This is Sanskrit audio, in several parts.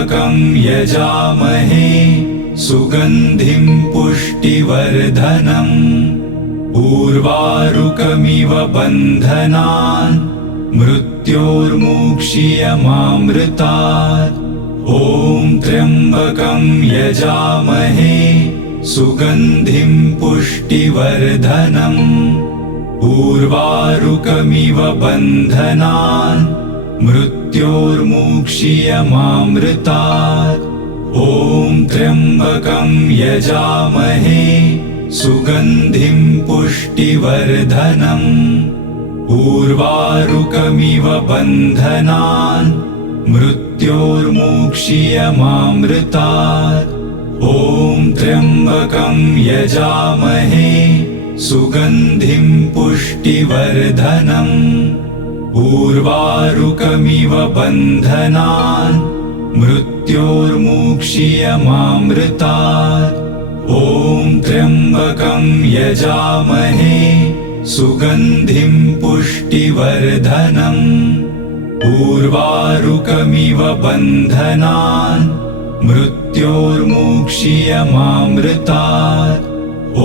त्र्यम्बकं यजामहे सुगन्धिं पुष्टिवर्धनम् उर्वारुकमिव बन्धनान् मृत्योर्मुक्षीयमामृतात्। ॐ त्र्यम्बकं यजामहे सुगन्धिं पुष्टिवर्धनम् उर्वारुकमिव बन्धनान् मृत्योर्मुक्षीयमामृतात्। ॐ त्र्यम्बकं यजामहे सुगन्धिं पुष्टिवर्धनम् उर्वारुकमिव बन्धनान् मृत्योर्मुक्षीयमामृतात्। ॐ त्र्यम्बकं यजामहे सुगन्धिं पुष्टिवर्धनम् उर्वारुकमिव बन्धनान् मृत्योर्मुक्षीयमामृतात्। ॐ त्र्यम्बकं यजामहे सुगन्धिं पुष्टिवर्धनम् उर्वारुकमिव बन्धनान् मृत्योर्मुक्षीयमामृतात्। ॐ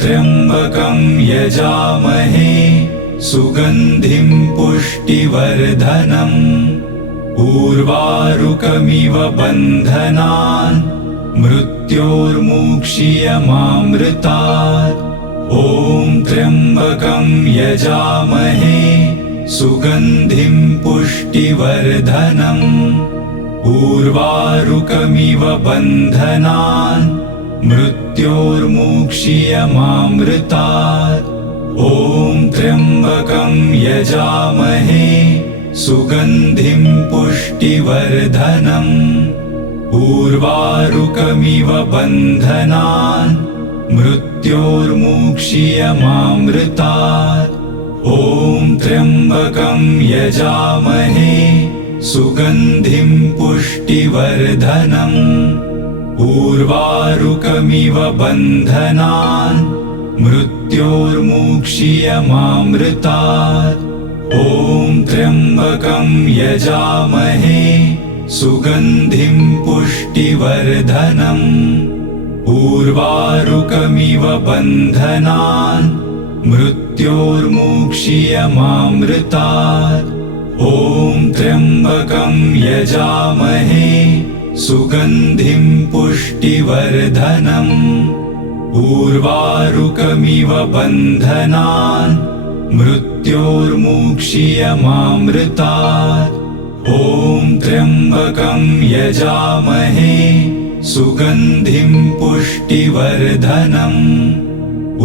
त्र्यम्बकं यजामहे सुगन्धिं पुष्टिवर्धनम् उर्वारुकमिव बन्धनान् मृत्योर्मुक्षीयमामृतात्। ॐ त्र्यम्बकं यजामहे सुगन्धिं पुष्टिवर्धनम् उर्वारुकमिव बन्धनान् मृत्योर्मुक्षीयमामृतात्। ॐ त्र्यम्बकं यजामहे सुगन्धिं पुष्टिवर्धनम् उर्वारुकमिव बन्धनान् मृत्योर्मुक्षीयमामृतात्। ॐ त्र्यम्बकं यजामहे सुगन्धिं पुष्टिवर्धनम् उर्वारुकमिव बन्धनान् मृत्योर्मुक्षीयमामृतात्। ॐ त्र्यम्बकं यजामहे सुगन्धिं पुष्टिवर्धनम् उर्वारुकमिव बन्धनान् मृत्योर्मुक्षीयमामृतात्। ॐ त्र्यम्बकं यजामहे सुगन्धिं पुष्टिवर्धनम् उर्वारुकमिव बन्धनान् मृत्योर्मुक्षीयमामृतात्। ॐ त्र्यम्बकं यजामहे सुगन्धिं पुष्टिवर्धनम्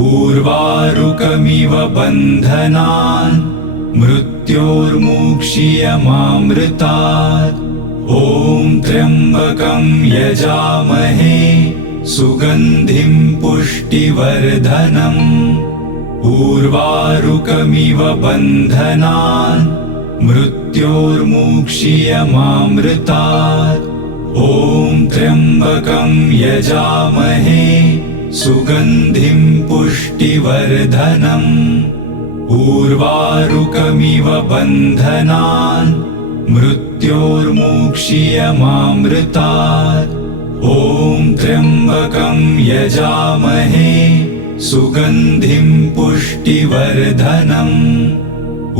उर्वारुकमिव बन्धनान् मृत्योर्मुक्षीयमामृतात्। ॐ त्र्यम्बकं यजामहे सुगन्धिं पुष्टिवर्धनम् उर्वारुकमिव बन्धनान् मृत्योर्मुक्षीयमामृतात्। ॐ त्र्यम्बकं यजामहे सुगन्धिं पुष्टिवर्धनम् उर्वारुकमिव बन्धनान् मृत्योर्मुक्षीयमामृतात्। ॐ त्र्यम्बकं यजामहे सुगन्धिं पुष्टिवर्धनम्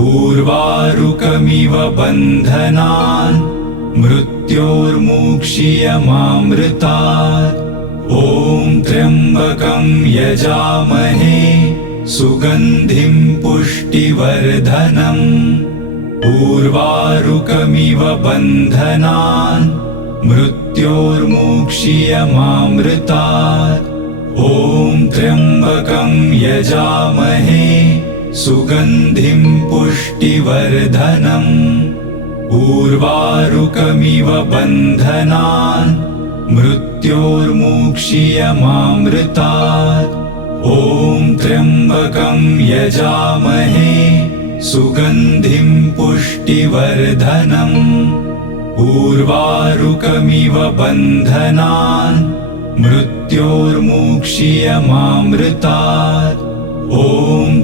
उर्वारुकमिव बन्धनान् मृत्योर्मुक्षीयमामृतात्। ॐ त्र्यम्बकं यजामहे सुगन्धिं पुष्टिवर्धनम् उर्वारुकमिव बन्धनान् मृत्योर्मुक्षीयमामृतात्। ॐ त्र्यम्बकं यजामहे सुगन्धिं पुष्टिवर्धनम् उर्वारुकमिव बन्धनान् मृत्योर्मुक्षीयमामृतात्। ॐ त्र्यम्बकं यजामहे सुगन्धिं पुष्टिवर्धनम् उर्वारुकमिव बन्धनान् मृत्योर्मुक्षीयमामृतात्। ॐ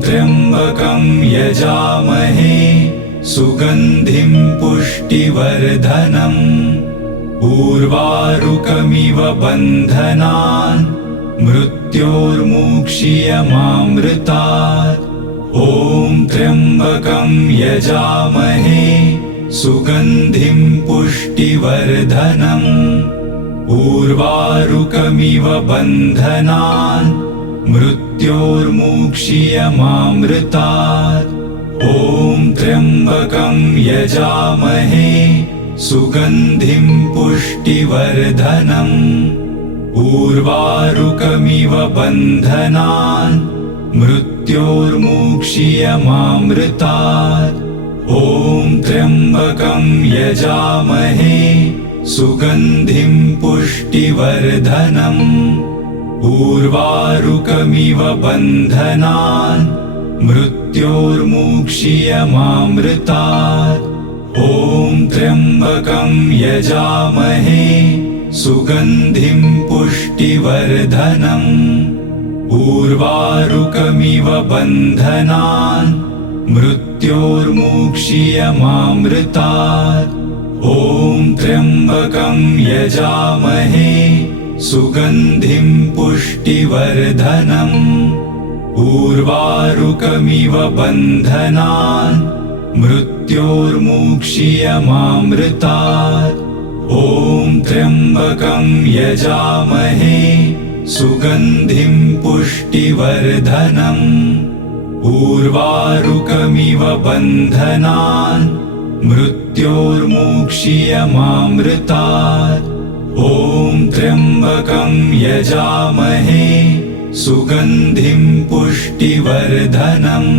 त्र्यम्बकं यजामहे सुगन्धिं पुष्टिवर्धनम् उर्वारुकमिव बन्धनान् मृत्योर्मुक्षीयमामृतात्। ॐ त्र्यम्बकं यजामहे सुगन्धिं पुष्टिवर्धनम्। उर्वारुकमिव बन्धनान् मृत्योर्मुक्षीयमामृतात्। ॐ त्र्यम्बकं यजामहे सुगन्धिं पुष्टिवर्धनम्। उर्वारुकमिव बन्धनान् मृत्योर्मुक्षीयमामृतात्। ॐ त्र्यम्बकं यजामहे सुगन्धिं पुष्टिवर्धनम्। उर्वारुकमिव बन्धनान् मृत्योर्मुक्षीयमामृतात्। ॐ त्र्यम्बकं यजामहे सुगन्धिं पुष्टिवर्धनम्। उर्वारुकमिव बन्धनान् मृत्योर्मुक्षीयमामृतात्। ॐ त्र्यम्बकं यजामहे सुगन्धिं पुष्टिवर्धनम्। उर्वारुकमिव बन्धनान् मृत्योर्मुक्षीयमामृतात्। ॐ त्र्यम्बकं यजामहे सुगन्धिं पुष्टिवर्धनम्। उर्वारुकमिव बन्धनान् मृत्योर्मुक्षीयमामृतात्। ॐ त्र्यम्बकं यजामहे सुगन्धिं पुष्टिवर्धनम्।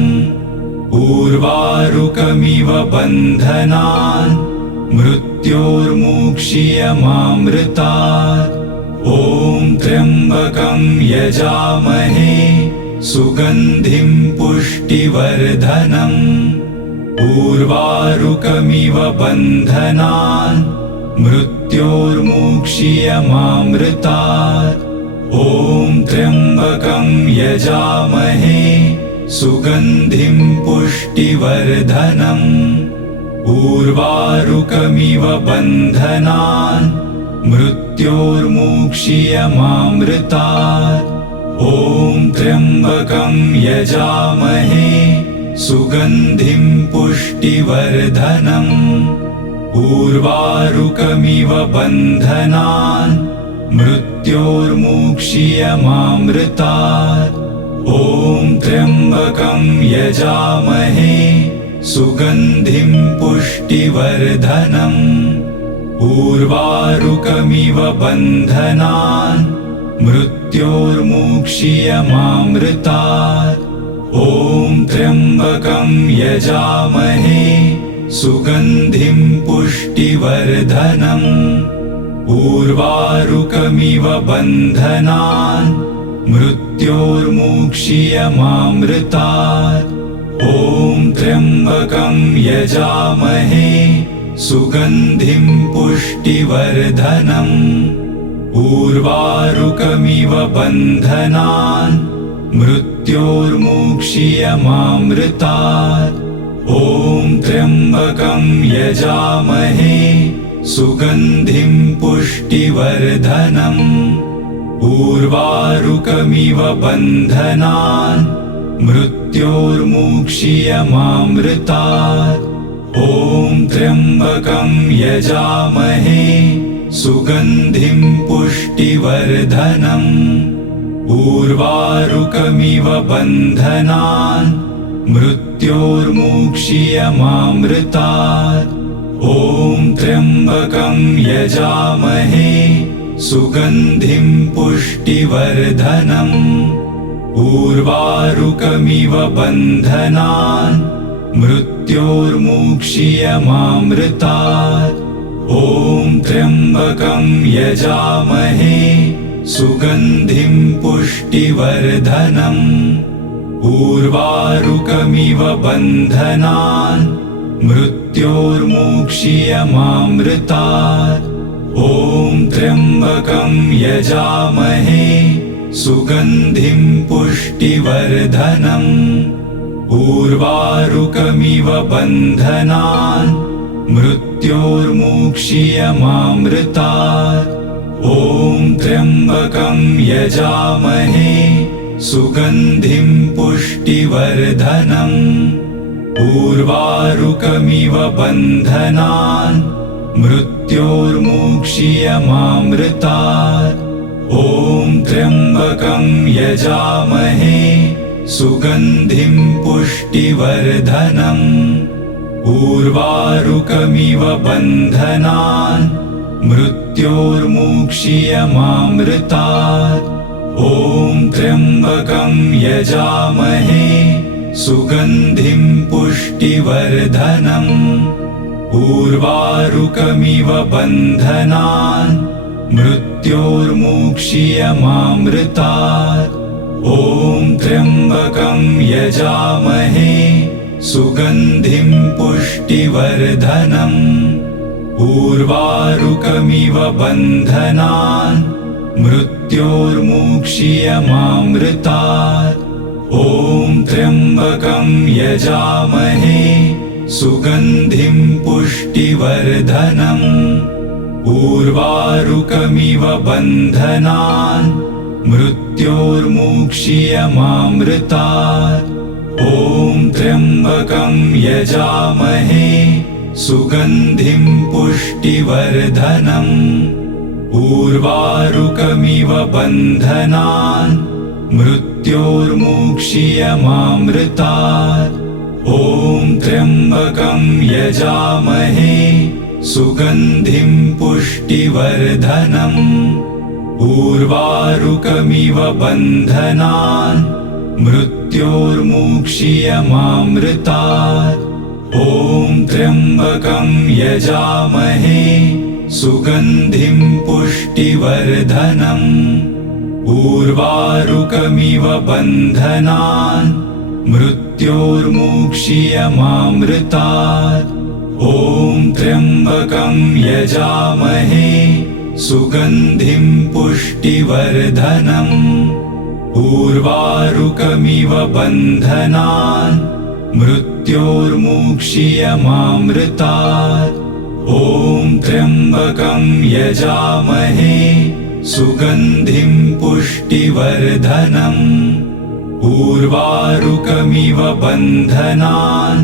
उर्वारुकमिव बन्धनान् मृत्योर्मुक्षीयमामृतात्। ॐ त्र्यम्बकं यजामहे सुगन्धिं पुष्टिवर्धनम्। उर्वारुकमिव बन्धनान् मृत्योर्मुक्षीयमामृतात्। ॐ त्र्यम्बकं यजामहे सुगन्धिं पुष्टिवर्धनम्। उर्वारुकमिव बन्धनान् मृत्योर्मुक्षीयमामृतात्। ॐ त्र्यम्बकं यजामहे सुगन्धिं पुष्टिवर्धनम्। उर्वारुकमिव बन्धनान् मृत्योर्मुक्षीयमामृतात्। ॐ त्र्यम्बकं यजामहे सुगन्धिं पुष्टिवर्धनम्। उर्वारुकमिव बन्धनान् मृत्योर्मुक्षीयमामृतात्। ॐ त्र्यम्बकं यजामहे सुगन्धिं पुष्टिवर्धनम्। उर्वारुकमिव बन्धनान् मृत्योर्मुक्षीयमामृतात्। ॐ त्र्यम्बकं यजामहे सुगन्धिं पुष्टिवर्धनम्। उर्वारुकमिव बन्धनान् मृत्योर्मुक्षीयमामृतात्। ॐ त्र्यम्बकं यजामहे सुगन्धिं पुष्टिवर्धनम्। उर्वारुकमिव बन्धनान् मृत्योर्मुक्षीयमामृतात्। ॐ त्र्यम्बकं यजामहे सुगन्धिं पुष्टिवर्धनम्। उर्वारुकमिव बन्धनान् मृत्योर्मुक्षीयमामृतात्। ॐ त्र्यम्बकं यजामहे सुगन्धिं पुष्टिवर्धनम्। उर्वारुकमिव बन्धनान् मृत्योर्मुक्षीयमामृतात्। ॐ त्र्यम्बकं यजामहे सुगन्धिं पुष्टिवर्धनम्। उर्वारुकमिव बन्धनान् मृत्योर्मुक्षीयमामृतात्। ॐ त्र्यम्बकं यजामहे सुगन्धिं पुष्टिवर्धनम्। उर्वारुकमिव बन्धनान् मृत्योर्मुक्षीयमामृतात्। ॐ त्र्यम्बकं यजामहे सुगन्धिं पुष्टिवर्धनम्। उर्वारुकमिव बन्धनान् मृत्योर्मुक्षीयमामृतात्। ॐ त्र्यम्बकं यजामहे सुगन्धिं पुष्टिवर्धनम्। उर्वारुकमिव बन्धनान् मृत्योर्मुक्षीयमामृतात्। ॐ त्र्यम्बकं यजामहे सुगन्धिं पुष्टिवर्धनम्। उर्वारुकमिव बन्धनान् मृत्योर्मुक्षीयमामृतात्। ॐ त्र्यम्बकं यजामहे सुगन्धिं पुष्टिवर्धनम्। उर्वारुकमिव बन्धनान् मृत्योर्मुक्षीयमामृतात्। ॐ त्र्यम्बकं यजामहे सुगन्धिं पुष्टिवर्धनम्। उर्वारुकमिव बन्धनान् मृत्योर्मुक्षीयमामृतात्। ॐ त्र्यम्बकं यजामहे सुगन्धिं पुष्टिवर्धनम्। उर्वारुकमिव बन्धनान् मृत्योर्मुक्षीयमामृतात्। ॐ त्र्यम्बकं यजामहे सुगन्धिं पुष्टिवर्धनम्। उर्वारुकमिव बन्धनान् मृत्योर्मुक्षीयमामृतात्। ॐ त्र्यम्बकं यजामहे सुगन्धिं पुष्टिवर्धनम्। उर्वारुकमिव बन्धनान् मृत्योर्मुक्षीयमामृतात्। ॐ त्र्यम्बकं यजामहे सुगन्धिं पुष्टिवर्धनम्। उर्वारुकमिव बन्धनान् मृत्योर्मुक्षीयमामृतात्। ॐ त्र्यम्बकं यजामहे सुगन्धिं पुष्टिवर्धनम्। उर्वारुकमिव बन्धनान्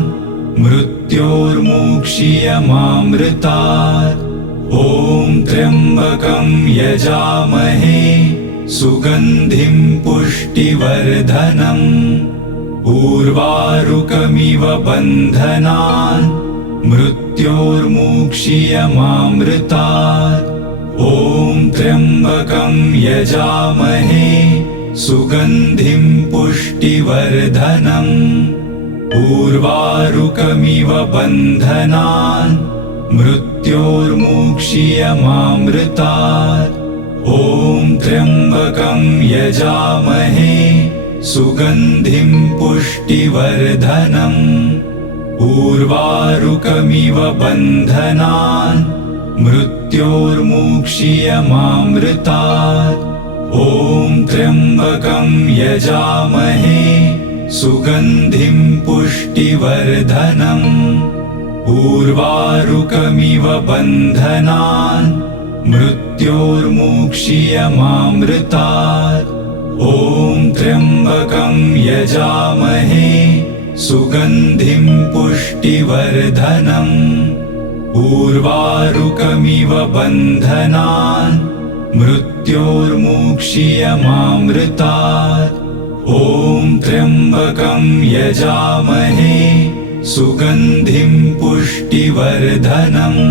मृत्योर्मुक्षीयमामृतात्। ॐ त्र्यम्बकं यजामहे सुगन्धिं पुष्टिवर्धनम्। उर्वारुकमिव बन्धनान् मृत्योर्मुक्षीयमामृतात्। ॐ त्र्यम्बकं यजामहे सुगन्धिं पुष्टिवर्धनम्। उर्वारुकमिव बन्धनान् मृत्योर्मुक्षीयमामृतात्। ॐ त्र्यम्बकं यजामहे सुगन्धिं पुष्टिवर्धनम्। उर्वारुकमिव बन्धनान् मृत्योर्मुक्षीयमामृतात्। ॐ त्र्यम्बकं यजामहे सुगन्धिं पुष्टिवर्धनम्। उर्वारुकमिव बन्धनान् मृत्योर्मुक्षीयमामृतात्। ॐ त्र्यम्बकं यजामहे सुगन्धिं पुष्टिवर्धनम्। उर्वारुकमिव बन्धनान् मृत्योर्मुक्षीयमामृतात्। ॐ त्र्यम्बकं यजामहे सुगन्धिं पुष्टिवर्धनम्।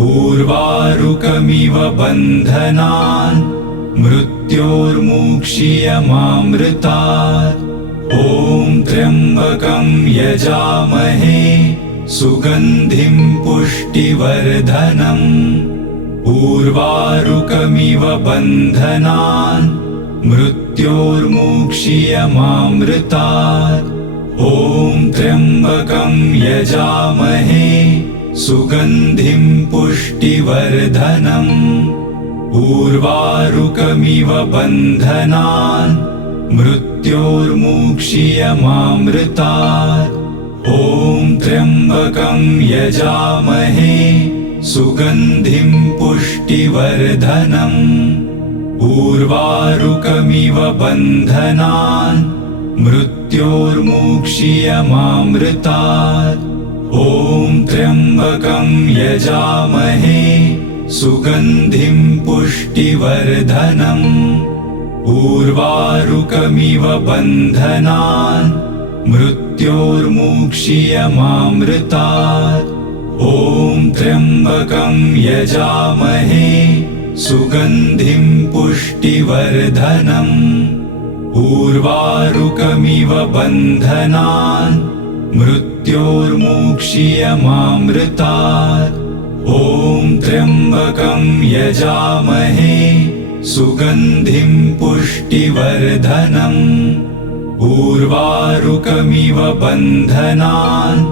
उर्वारुकमिव बन्धनान् मृत्योर्मुक्षीयमामृतात्। ॐ त्र्यम्बकं यजामहे सुगन्धिं पुष्टिवर्धनम्। उर्वारुकमिव बन्धनान् मृत्योर्मुक्षीयमामृतात्। ॐ त्र्यम्बकं यजामहे सुगन्धिं पुष्टिवर्धनम्। उर्वारुकमिव बन्धनान् मृत्योर्मुक्षीयमामृतात्। ॐ त्र्यम्बकं यजामहे सुगन्धिं पुष्टिवर्धनम् उर्वारुकमिव बन्धनान् मृत्योर्मुक्षीयमामृतात् ॐ त्र्यम्बकं यजामहे सुगन्धिं पुष्टिवर्धनम् उर्वारुकमिव बन्धनान् मृत्योर्मुक्षीयमामृतात् ॐ त्र्यम्बकं यजामहे सुगन्धिं पुष्टिवर्धनम् उर्वारुकमिव बन्धनान् मृत्योर्मुक्षीयमामृतात् ॐ त्र्यम्बकं यजामहे सुगन्धिं पुष्टिवर्धनम् उर्वारुकमिव बन्धनान्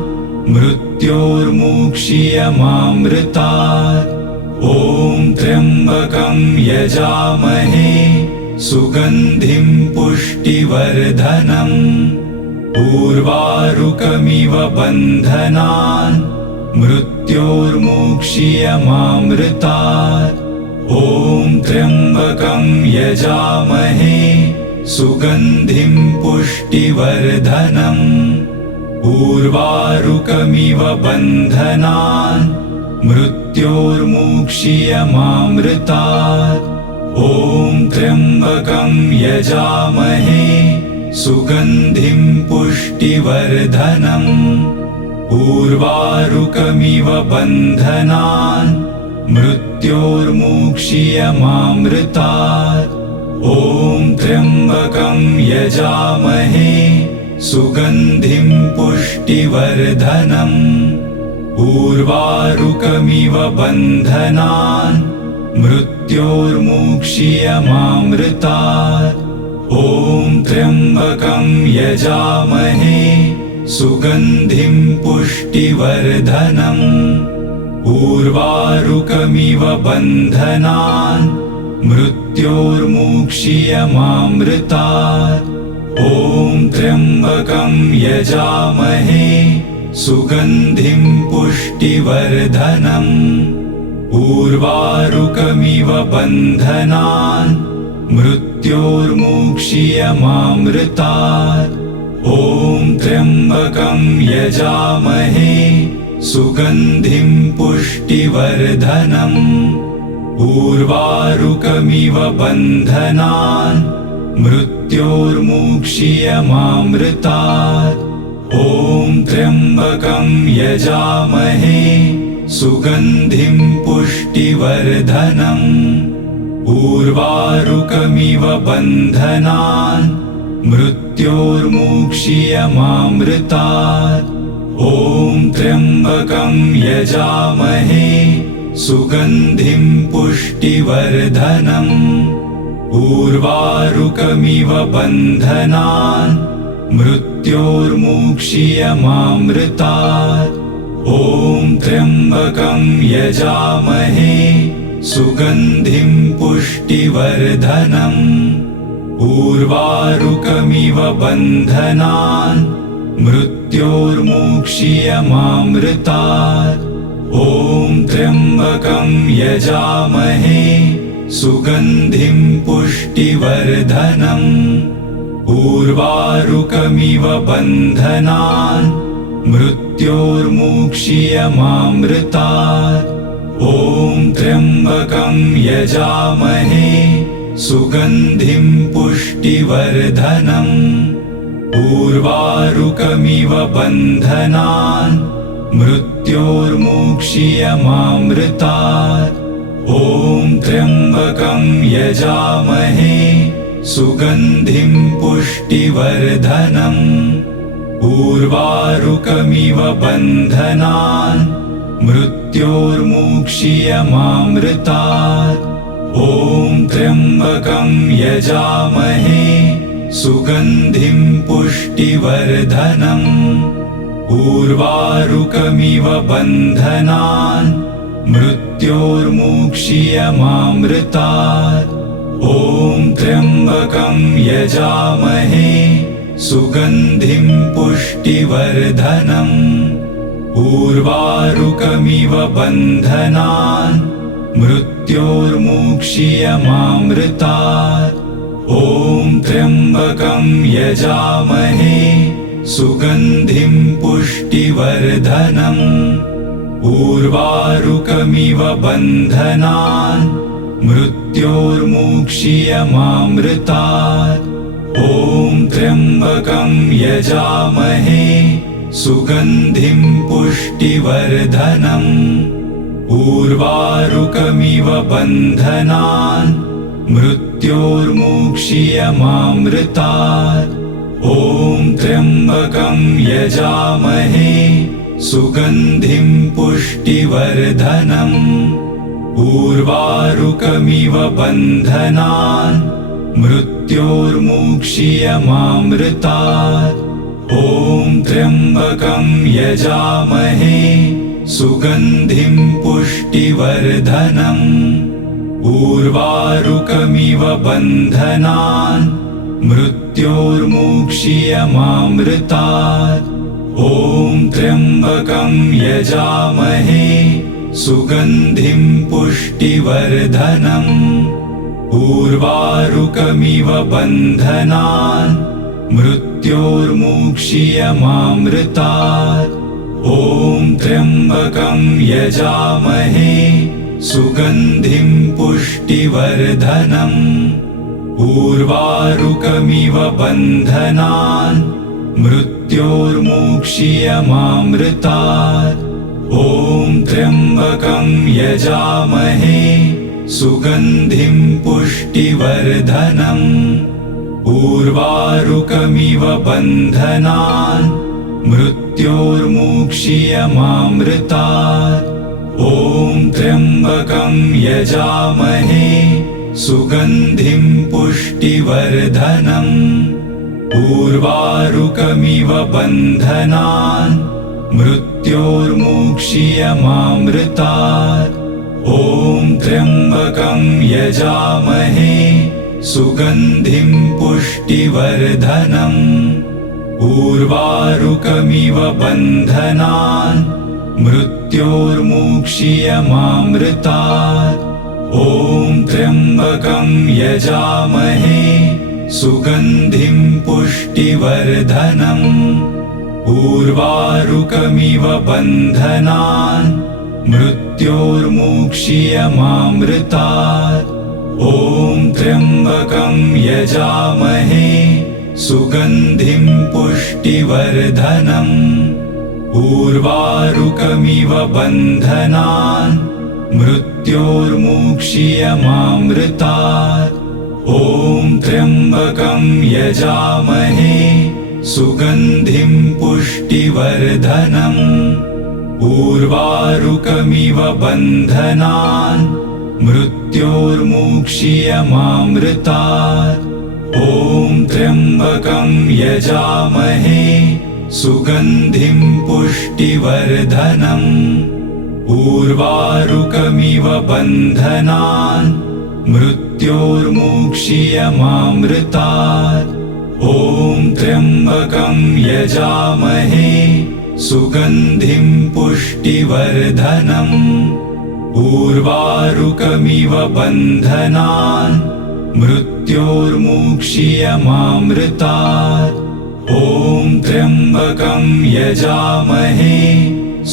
मृत्योर्मुक्षीयमामृतात् ॐ त्र्यम्बकं यजामहे सुगन्धिं पुष्टिवर्धनम् उर्वारुकमिव बन्धनान् मृत्योर्मुक्षीयमामृतात् ॐ त्र्यम्बकं यजामहे सुगन्धिं पुष्टिवर्धनम् उर्वारुकमिव बन्धनान् मृत्योर्मुक्षीयमामृतात् ॐ त्र्यम्बकं यजामहे सुगन्धिं पुष्टिवर्धनम् उर्वारुकमिव बन्धनान् मृत्योर्मुक्षीयमामृतात् ॐ त्र्यम्बकं यजामहे सुगन्धिं पुष्टिवर्धनम् उर्वारुकमिव बन्धनान् मृत्योर्मुक्षीयमामृतात् ॐ त्र्यम्बकं यजामहे सुगन्धिं पुष्टिवर्धनम् उर्वारुकमिव बन्धनान् मृत्योर्मुक्षीयमामृतात् ॐ त्र्यम्बकं यजामहे सुगन्धिं पुष्टिवर्धनम् उर्वारुकमिव बन्धनान् मृत्योर्मुक्षीयमामृतात् ॐ त्र्यम्बकं यजामहे सुगन्धिं पुष्टिवर्धनम् उर्वारुकमिव बन्धनान् मृत्योर्मुक्षीयमामृतात् ॐ त्र्यम्बकं यजामहे सुगन्धिं पुष्टिवर्धनम् उर्वारुकमिव बन्धनान् मृत्योर्मुक्षीयमामृतात् ॐ त्र्यम्बकं यजामहे सुगन्धिं पुष्टिवर्धनम् उर्वारुकमिव बन्धनान् मृत्योर्मुक्षीयमामृतात् ॐ त्र्यम्बकं यजामहे सुगन्धिं पुष्टिवर्धनम् उर्वारुकमिव बन्धनान् मृत्योर्मुक्षीयमामृतात् ॐ त्र्यम्बकं यजामहे सुगन्धिं पुष्टिवर्धनम् उर्वारुकमिव बन्धनान् मृत्योर्मुक्षीयमामृतात् ॐ त्र्यम्बकं यजामहे सुगन्धिं पुष्टिवर्धनम् उर्वारुकमिव बन्धनान् मृत्योर्मुक्षीयमामृतात् ॐ त्र्यम्बकं यजामहे सुगन्धिं पुष्टिवर्धनम् उर्वारुकमिव बन्धनान् मृत्योर्मुक्षीयमामृतात् ॐ त्र्यम्बकं यजामहे सुगन्धिं पुष्टिवर्धनम् उर्वारुकमिव बन्धनान् मृत्योर्मुक्षीयमामृतात् ॐ त्र्यम्बकं यजामहे सुगन्धिं पुष्टिवर्धनम् उर्वारुकमिव बन्धनान् मृत्योर्मुक्षीयमामृतात् ॐ त्र्यम्बकं यजामहे सुगन्धिं पुष्टिवर्धनम् उर्वारुकमिव बन्धनान् मृत्योर्मुक्षीयमामृतात् ॐ त्र्यम्बकं यजामहे सुगन्धिं पुष्टिवर्धनम् उर्वारुकमिव बन्धनान् मृत्योर्मुक्षीयमामृतात् ॐ त्र्यम्बकं यजामहे सुगन्धिं पुष्टिवर्धनम् उर्वारुकमिव बन्धनान् मृत्योर्मुक्षीयमामृतात् ॐ त्र्यम्बकं यजामहे सुगन्धिं पुष्टिवर्धनम् उर्वारुकमिव बन्धनान् मृत्योर्मुक्षीयमामृतात् ॐ त्र्यम्बकं यजामहे सुगन्धिं पुष्टिवर्धनम् उर्वारुकमिव बन्धनान् मृत्योर्मुक्षीयमामृतात् ॐ त्र्यम्बकं यजामहे सुगन्धिं पुष्टिवर्धनम् उर्वारुकमिव बन्धनान् मृत्योर्मुक्षीयमामृतात् ॐ त्र्यम्बकं यजामहे सुगन्धिं पुष्टिवर्धनम् उर्वारुकमिव बन्धनान् मृत्योर्मुक्षीयमामृतात् ॐ त्र्यम्बकं यजामहे सुगन्धिं पुष्टिवर्धनम् उर्वारुकमिव बन्धनान् मृत्योर्मुक्षीयमामृतात् ॐ त्र्यम्बकं यजामहे सुगन्धिं पुष्टिवर्धनम् उर्वारुकमिव बन्धनान् मृत्योर्मुक्षीयमामृतात् ॐ त्र्यम्बकं यजामहे सुगन्धिं पुष्टिवर्धनम् उर्वारुकमिव बन्धनान् मृत्योर्मुक्षीयमामृतात् ॐ त्र्यम्बकं यजामहे सुगन्धिं पुष्टिवर्धनम् उर्वारुकमिव बन्धनान् मृत्योर्मुक्षीयमामृतात् ॐ त्र्यम्बकं यजामहे सुगन्धिं पुष्टिवर्धनम् उर्वारुकमिव बन्धनान् मृत्योर्मुक्षीयमामृतात् ॐ त्र्यम्बकं यजामहे सुगन्धिं पुष्टिवर्धनम् उर्वारुकमिव बन्धनान् मृत्योर्मुक्षीयमामृतात् ॐ त्र्यम्बकं यजामहे सुगन्धिं पुष्टिवर्धनम् उर्वारुकमिव बन्धनान् मृत्योर्मुक्षीयमामृतात् ॐ त्र्यम्बकं यजामहे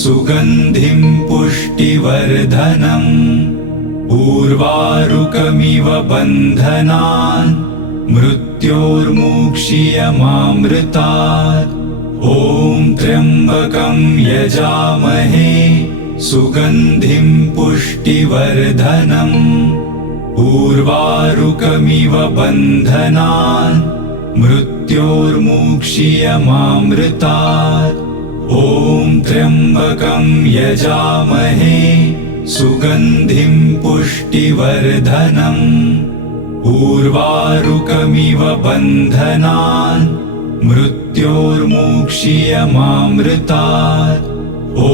सुगन्धिं पुष्टिवर्धनम् उर्वारुकमिव बन्धनान् मृत्योर्मुक्षीयमामृतात् ॐ त्र्यम्बकं यजामहे सुगन्धिं पुष्टिवर्धनम् उर्वारुकमिव बन्धनान् मृत्योर्मुक्षीयमामृतात् ॐ त्र्यम्बकं यजामहे सुगन्धिं पुष्टिवर्धनम् उर्वारुकमिव बन्धनान् मृत्योर्मुक्षीयमामृतात् ॐ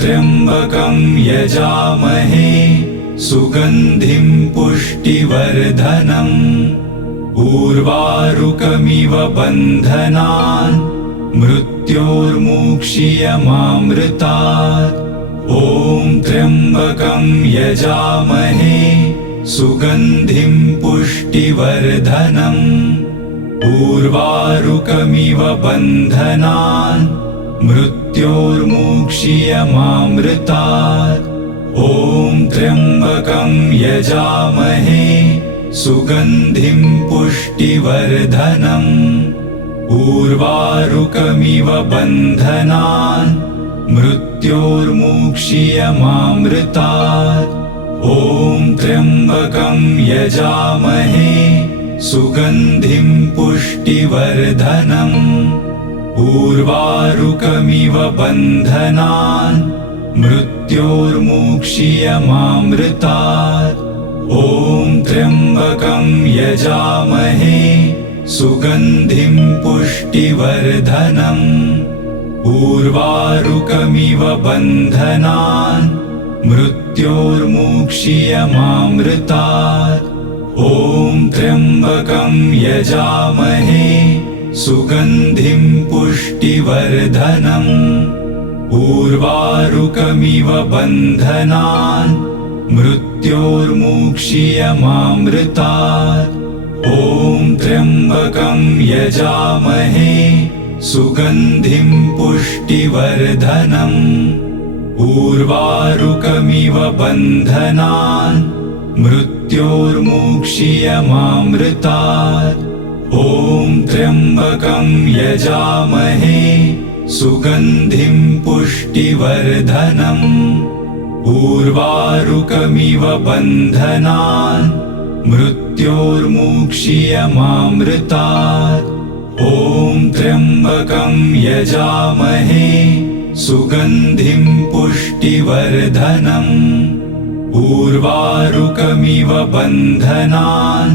त्र्यम्बकं यजामहे सुगन्धिं पुष्टिवर्धनम् उर्वारुकमिव बन्धनान् मृत्योर्मुक्षीयमामृतात्। ॐ त्र्यम्बकं यजामहे सुगन्धिं पुष्टिवर्धनम्। उर्वारुकमिव बन्धनान् मृत्योर्मुक्षीयमामृतात्। ॐ त्र्यम्बकं यजामहे सुगन्धिं पुष्टिवर्धनम्। उर्वारुकमिव बन्धनान् मृत्योर्मुक्षीयमामृतात्। ॐ त्र्यम्बकं यजामहे सुगन्धिं पुष्टिवर्धनम्। उर्वारुकमिव बन्धनान् मृत्योर्मुक्षीयमामृतात्। ॐ त्र्यम्बकं यजामहे सुगन्धिं पुष्टिवर्धनम्। उर्वारुकमिव बन्धनान् मृत्योर्मुक्षीयमामृतात्। ॐ त्र्यम्बकं यजामहे सुगन्धिं पुष्टिवर्धनम्। उर्वारुकमिव बन्धनान् मृत्योर्मुक्षीयमामृतात्। ॐ त्र्यम्बकं यजामहे सुगन्धिं पुष्टिवर्धनम्। उर्वारुकमिव बन्धनान् मृत्योर्मुक्षीयमामृतात्। ॐ त्र्यम्बकं यजामहे सुगन्धिं पुष्टिवर्धनम्। उर्वारुकमिव बन्धनान् मृत्योर्मुक्षीयमामृतात्। ॐ त्र्यम्बकं यजामहे सुगन्धिं पुष्टिवर्धनम्। उर्वारुकमिव बन्धनान्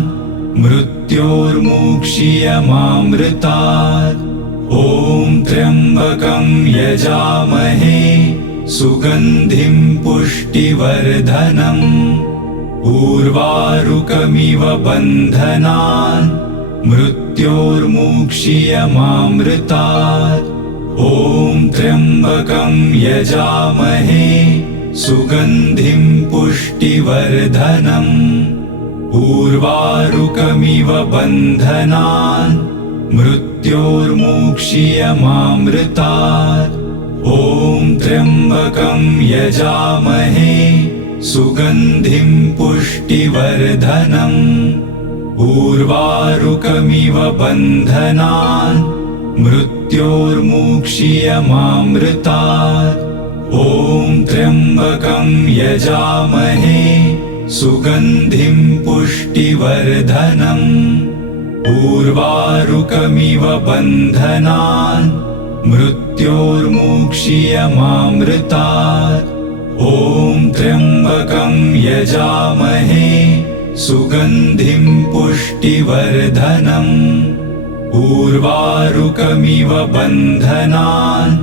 मृत्योर्मुक्षीयमामृतात्। ॐ त्र्यम्बकं यजामहे सुगन्धिं पुष्टिवर्धनम्। उर्वारुकमिव बन्धनान् मृत्योर्मुक्षीयमामृतात्। ॐ त्र्यम्बकं यजामहे सुगन्धिं पुष्टिवर्धनम्। उर्वारुकमिव बन्धनान् मृत्योर्मुक्षीयमामृतात्। ॐ त्र्यम्बकं यजामहे सुगन्धिं पुष्टिवर्धनम्। उर्वारुकमिव बन्धनान् मृत्योर्मुक्षीयमामृतात्। ॐ त्र्यम्बकं यजामहे सुगन्धिं पुष्टिवर्धनम्। उर्वारुकमिव बन्धनान् मृत्योर्मुक्षीयमामृतात्। ॐ त्र्यम्बकं यजामहे सुगन्धिं पुष्टिवर्धनम्। उर्वारुकमिव बन्धनान्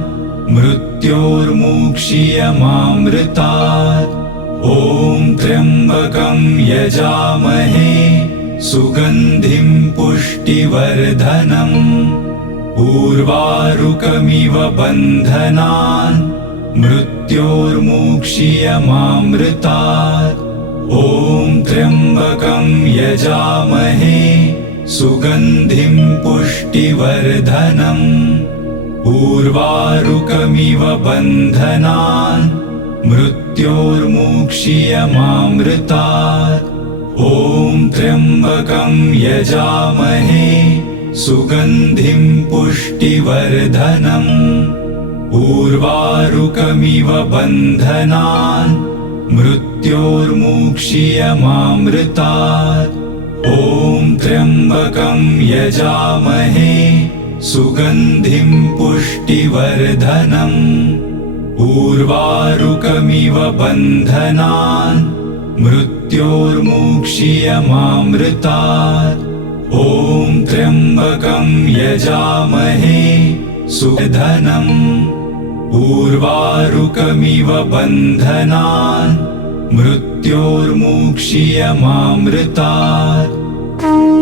मृत्योर्मुक्षीयमामृतात्। ॐ त्र्यम्बकं यजामहे सुगन्धिं पुष्टिवर्धनम्। उर्वारुकमिव बन्धनान् मृत्योर्मुक्षीयमामृतात्। ॐ त्र्यम्बकं यजामहे सुगन्धिं पुष्टिवर्धनम्। उर्वारुकमिव बन्धनान् मृत्योर्मुक्षीयमामृतात्। ॐ त्र्यम्बकं यजामहे सुगन्धिं पुष्टिवर्धनम्। उर्वारुकमिव बन्धनान् मृत्योर्मुक्षीयमामृतात्। ॐ त्र्यम्बकं यजामहे सुगन्धिं पुष्टिवर्धनम्। उर्वारुकमिव बन्धनान् मृत्योर्मुक्षीयमामृतात्। ॐ त्र्यम्बकं यजामहे सुगन्धिं उर्वारुकमिव बन्धनान् मृत्योर्मुक्षीयमामृतात्।